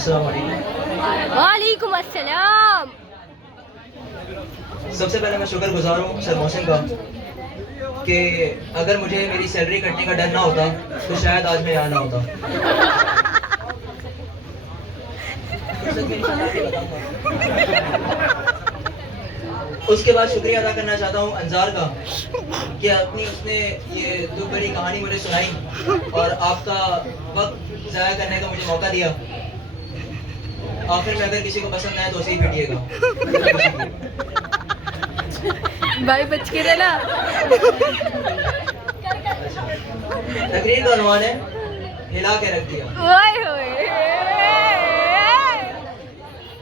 अस्सलाम वालेकुम। वालेकुम अस्सलाम। सबसे पहले मैं शुक्रगुजार हूँ सर मोहसिन का कि अगर मुझे मेरी सैलरी कटने का डर ना होता तो शायद आज मैं यहाँ ना होता। उसके बाद शुक्रिया अदा करना चाहता हूँ अंजार का कि अपनी उसने ये दुख भरी कहानी मुझे सुनाई और आपका वक्त ज़ाया करने का मुझे मौका दिया। आखिर में अगर किसी को पसंद आए तो उसे ही पीटिएगा। भाई बच के रहना। तकरीर का उन्वान है हिला के रख दिया। ओए होए।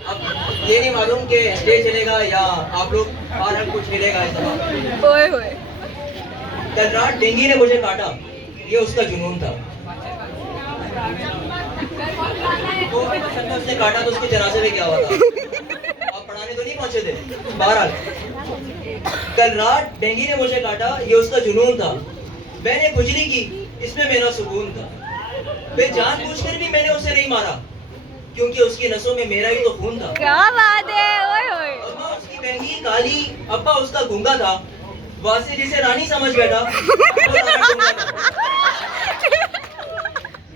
अब ये नहीं मालूम कि स्टेज चलेगा या आप लोग और कुछ मिलेगा इस दफा। ओए होए। कल रात डेंगी ने मुझे काटा, ये उसका जुनून था। तो उसने काटा तो उसके जनाजे में क्या हुआ था? आप पढ़ाने तो नहीं पहुंचे थे। बहरहाल कल रात डेंगी ने मुझे काटा, ये उसका जुनून था। मैंने खुजली की, इसमें मेरा सुकून था। फिर जानबूझकर भी मैंने उसे नहीं मारा क्योंकि उसकी नसों में मेरा ही तो खून था। क्या बात है। ओए होए। अम्मा उसकी महंगी काली, अब्बा उसका गूंगा था। वासे जिसे रानी समझ बैठा वो राना गूंगा था।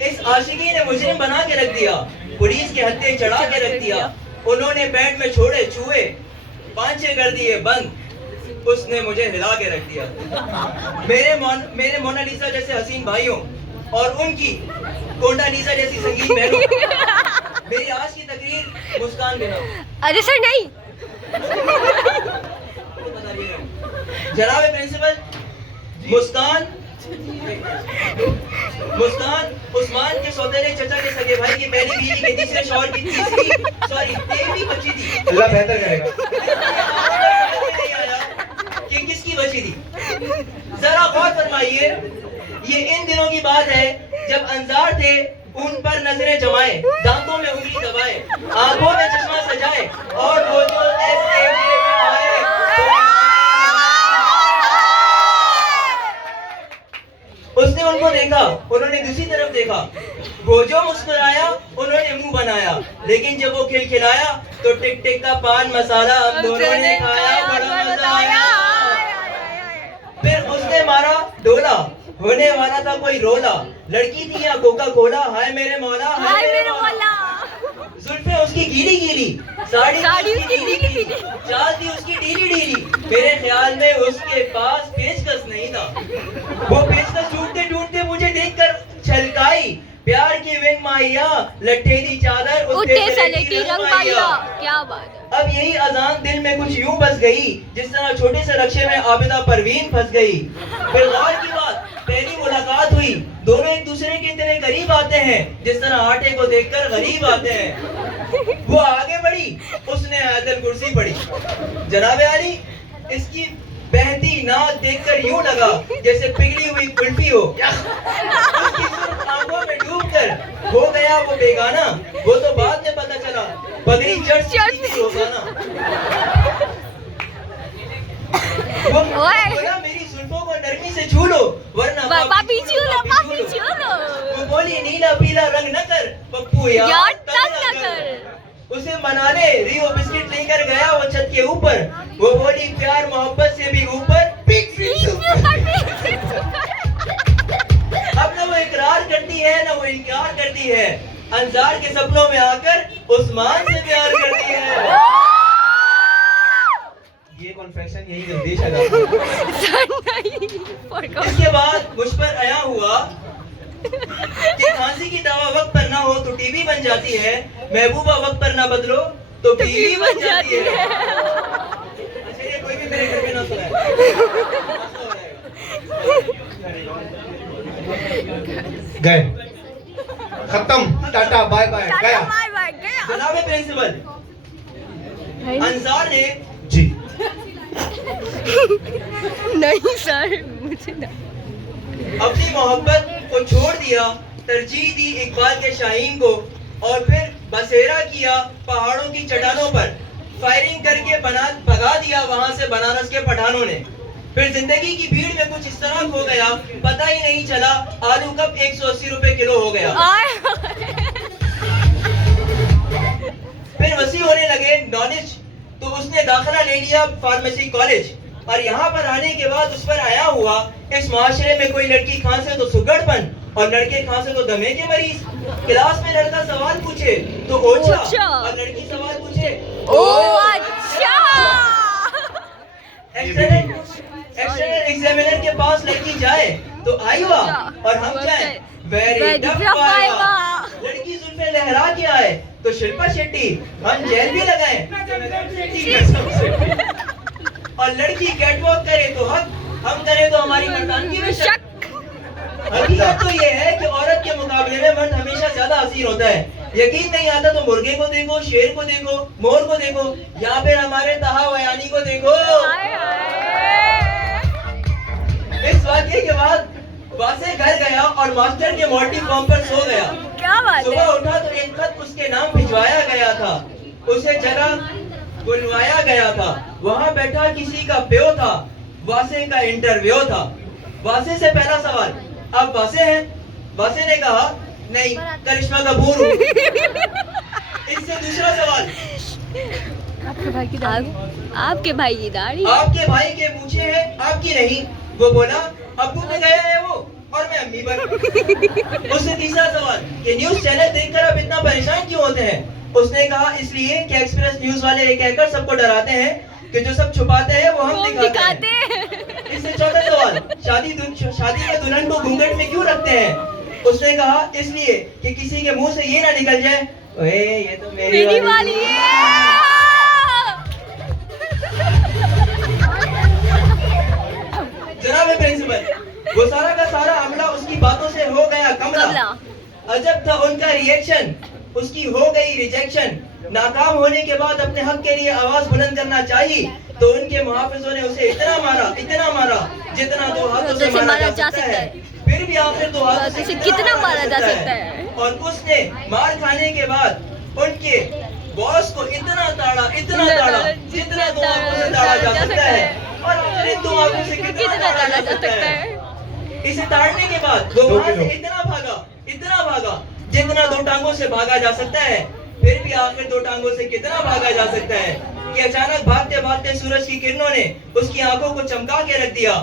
इस आशिकी ने मुजरिम बना के रख दिया, पुलिस के हत्थे चढ़ा के रख दिया। उन्होंने पेट में छोड़े चूहे, पांचे कर दिए बंद, उसने मुझे हिला के रख दिया। मेरे मोनालिसा जैसे हसीन भाइयों और उनकी कोंडालीसा जैसी संगीत बहनों, मेरी आज की तकरीर मुस्कान देना। अरे सर नहीं। जनाब प्रिंसिपल, मुस्कान उस्मान के सौतेले चचा के सगे भाई की पहली बीवी के तीसरे शौहर की तेरहवीं बच्ची थी। अल्लाह बेहतर करेगा। नहीं आया कि किसकी बच्ची थी। जरा गौर फरमाइए, ये इन दिनों की बात है जब अंजार थे उन पर नजरें जमाए, दांतों में उंगली दबाए, आंखों में चश्मा सजाए और वो जो ऐसे आए। उसने उनको देखा, उन्होंने दूसरी तरफ देखा। वो जो मुस्कुराया, उन्होंने मुंह बनाया, लेकिन जब वो खिलखिलाया तो टिक टिक का पान मसाला हम दोनों ने खाया, बड़ा मजा आया। फिर उसने मारा डोला, होने वाला था कोई रोला, लड़की थी या कोका कोला, हाय मेरे मौला, हाय मेरे मौला। जुल्फे उसकी गीली गीली, साड़ी उसकी ढीली ढीली, चाल थी उसकी ढीली ढीली। मेरे ख्याल में उसके पास पेचकस नहीं था। वो पेचकस ढूंढते ढूंढते मुझे देखकर छलकाई, प्यार की विंग माहिया, लठेली चादर उठे सलेटी रंग माहिया। क्या बात है। अब यही अजान दिल में कुछ यूं बस गई जिस तरह छोटे से रक्शे में आबिदा परवीन फंस गई। फिर गौर की बात, पहली मुलाकात हुई, दोनों एक दूसरे के इतने करीब आते हैं जिस तरह आटे को देखकर गरीब आते हैं। वो आगे बढ़ी, उसने आयतल कुर्सी पढ़ी। जनाबे आली, इसकी बहती नाक देखकर यूं लगा जैसे पिघली हुई कुल्फी हो। उसकी सुर्ख आंखों में डूबकर हो गया वो बेगाना, वो तो बाद में पता चला पगड़ी चढ़ रोजाना। वो बोला मेरी जुल्फों को नरमी से छू लो वरना पापी छू लो। वो बोली नीला पीला रंग न कर पप्पू यार तंग न कर। उसे मना ले, रियो बिस्किट लेकर गया वो छत के ऊपर। वो बोली प्यार मोहब्बत से भी ऊपर। अब ना वो इकरार करती है ना वो इनकार करती है, अंजार के सपनों में आकर उस्मान से प्यार करती है। ये कॉन्फेशन यही जल्दी है। इसके बाद मुझ पर आया हुआ कि खांसी की दवा वक्त पर ना हो तो टीबी बन जाती है, महबूबा वक्त पर ना बदलो तो बीवी बन जाती है। अच्छा, कोई भी मेरे घर में ना सुना गए, खत्म, टाटा बाय बाय, गया। जनाब प्रिंसिपल, अंसार ने जी नहीं सर, मुझे ना। अपनी मोहब्बत को छोड़ दिया, तरजीह दी इकबाल के शाहीन को और फिर बसेरा किया पहाड़ों की चट्टानों पर। फायरिंग करके भगा दिया वहां से बनारस के पठानों ने। फिर जिंदगी की भीड़ में कुछ इस तरह खो गया, पता ही नहीं चला आलू कब 180 रुपए किलो हो गया। उसने दाखिला ले लिया फार्मेसी कॉलेज, और यहाँ पर आने के बाद उस पर आया हुआ इस माशरे में कोई लड़की खांसे तो सुगड़पन और लड़के खांसे तो दमे के मरीज। क्लास में लड़का सवाल पूछे तो ओछा ओछा। और लड़की सवाल पूछे ओ अच्छा। एक्सटर्नल एग्जामिनर के पास लड़की जाए तो आई वाह, और हम जाए वेरी टफ वाह। लड़की जुल्फे लहरा के आए तो शिल्पा शेट्टी, हम जेल भी लगाए और लड़की कैटवॉक करे तो हक, हम करे तो हमारी मर्दानगी में शक। हकीकत तो ये है कि औरत के मुकाबले में मर्द हमेशा ज्यादा हसीन होता है। यकीन नहीं आता तो मुर्गे को देखो, शेर को देखो, मोर को देखो, या फिर हमारे तहा वयानी को देखो। इस वाक़ये के बाद वासे घर गया और मास्टर के मोर्टी फॉर्म पर सो गया। क्या बात सुबह है। उठा तो एक खत उसके नाम भिजवाया गया था, उसे जगह बुलवाया गया था। वहाँ बैठा किसी का प्यो था, वासे का इंटरव्यू था। वासे से पहला सवाल, आप वासे हैं? वासे ने कहा नहीं, करिश्मा कपूर हूँ। इससे दूसरा सवाल, आपके भाई की दाढ़ी। आपके भाई की दाढ़ी। आपके भाई के पूछे हैं, आपकी नहीं। वो बोला अब्बू पे गया है वो और मैं अम्मी पर। उससे तीसरा सवाल कि न्यूज चैनल देखकर आप इतना परेशान क्यों होते हैं? उसने कहा इसलिए कि एक्सप्रेस न्यूज वाले ये कहकर सबको डराते हैं कि जो सब छुपाते हैं वो हम दिखाते हैं। इससे चौथा सवाल, शादी में दुल्हन को घूंघट में क्यों रखते हैं? उसने कहा इसलिए कि किसी के मुंह से ये ना निकल जाए, ओए ये तो मेरी वाली है। जनाब प्रिंसिपल, वो सारा का सारा अमला उसकी बातों से हो गया कमला। अजब था उनका रिएक्शन, उसकी हो गई रिजेक्शन। नाकाम होने के बाद अपने हक के लिए आवाज बुलंद करना चाहिए तो उनके मुहाफिजों ने उसे इतना मारा जितना दो हाथों से मारा जा सकता है। फिर भी आखिर दो हाथों से कितना मारा जा सकता है। और उसने मार खाने के बाद उनके बॉस को इतना ताड़ा जितना दो आंखों से ताड़ा जा सकता है। और आखिर दो आंखों से कितना ताड़ा जा सकता है। इसे ताड़ने के बाद वो वहां से इतना भागा जितना दो टांगों से भागा जा सकता है। फिर भी आखिर दो टांगों से कितना भागा जा सकता है कि अचानक भागते भागते सूरज की किरणों ने उसकी आंखों को चमका के रख दिया।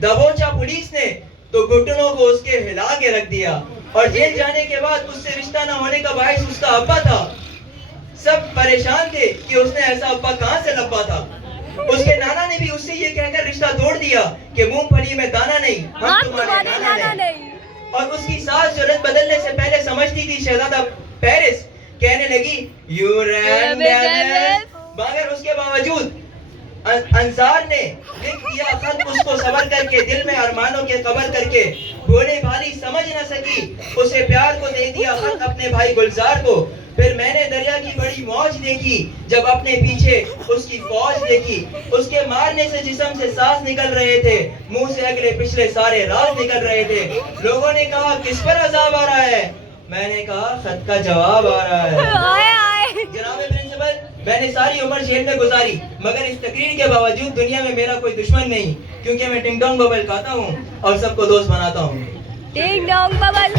दबोचा पुलिस ने तो घुटनों को उसके हिला के रख दिया। और जेल जाने के बाद उससे रिश्ता न होने का बायस उसका अब्बा था। सब परेशान थे कि उसने ऐसा अब्बा कहां से लब्बा था। उसके नाना ने भी उससे ये कहकर रिश्ता तोड़ दिया कि मूंगफली में दाना नहीं, हम तुम्हारे नाना नहीं। और उसकी सास जो रंग बदलने से पहले समझती थी शहजादा पेरिस, कहने लगी यू रैन डेविस। मगर उसके बावजूद अंसार ने लिख दिया खत उसको सबर करके, दिल में अरमानों के कबर करके। भोले भाली समझ न सकी उसे प्यार को दे दिया खत अपने भाई गुलजार को। फिर मैंने दरिया की बड़ी मौज देखी जब अपने पीछे उसकी फौज देखी। उसके मारने से जिस्म से सांस निकल रहे थे, मुंह से अगले पिछले सारे राज निकल रहे थे। लोगों ने कहा किस पर अजाब आ रहा है? मैंने कहा खत का जवाब आ रहा है। जनाब प्रिंसिपल, मैंने सारी उम्र जेल में गुजारी मगर इस तकरीर के बावजूद दुनिया में मेरा कोई दुश्मन नहीं, क्योंकि मैं टिंग टोंग बबल खाता हूँ और सबको दोस्त बनाता हूँ। टिंग टोंग बबल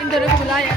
इन दोनों को बुलाया।